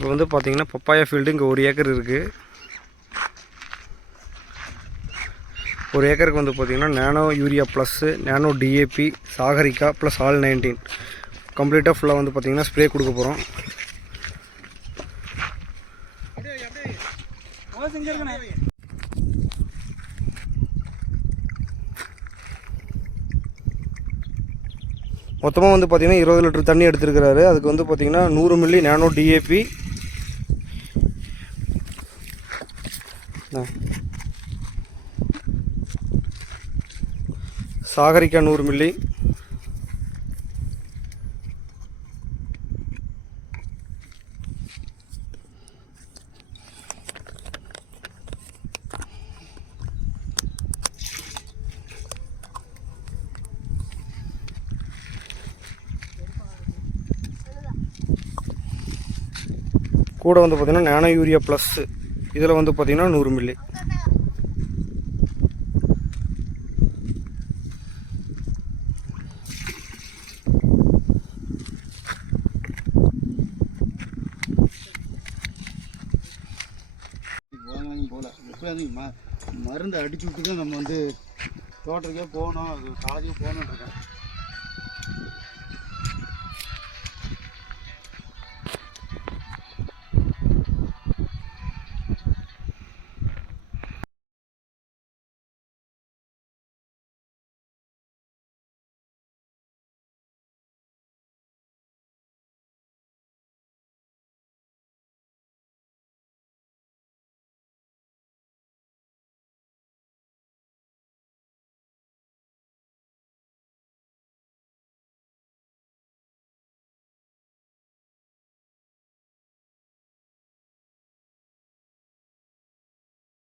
இப்போ வந்து பார்த்தீங்கன்னா பப்பாயா ஃபீல்டு இங்கே ஒரு ஏக்கர் இருக்குது ஒரு ஏக்கருக்கு வந்து பார்த்தீங்கன்னா nano urea plus nano DAP Sagarika plus all nineteen கம்ப்ளீட்டாக ஃபுல்லாக வந்து பார்த்தீங்கன்னா ஸ்ப்ரே கொடுக்க போகிறோம் மொத்தமாக வந்து பார்த்திங்கன்னா இருபது லிட்டர் தண்ணி எடுத்துருக்கிறாரு. அதுக்கு வந்து பார்த்தீங்கன்னா நூறு மில்லி நேனோ டிஏபி சாகரிக்கா நூறு மில்லி. கூட வந்து பார்த்தீங்கன்னா நேனோ யூரியா ப்ளஸ்ஸு இதில் வந்து பார்த்திங்கன்னா நூறு மில்லி. போகல. ம மருந்து அடிச்சு விட்டு தான் நம்ம வந்து தோட்டத்துக்கே போகணும் அது காலேஜுக்கு போகணுன்னு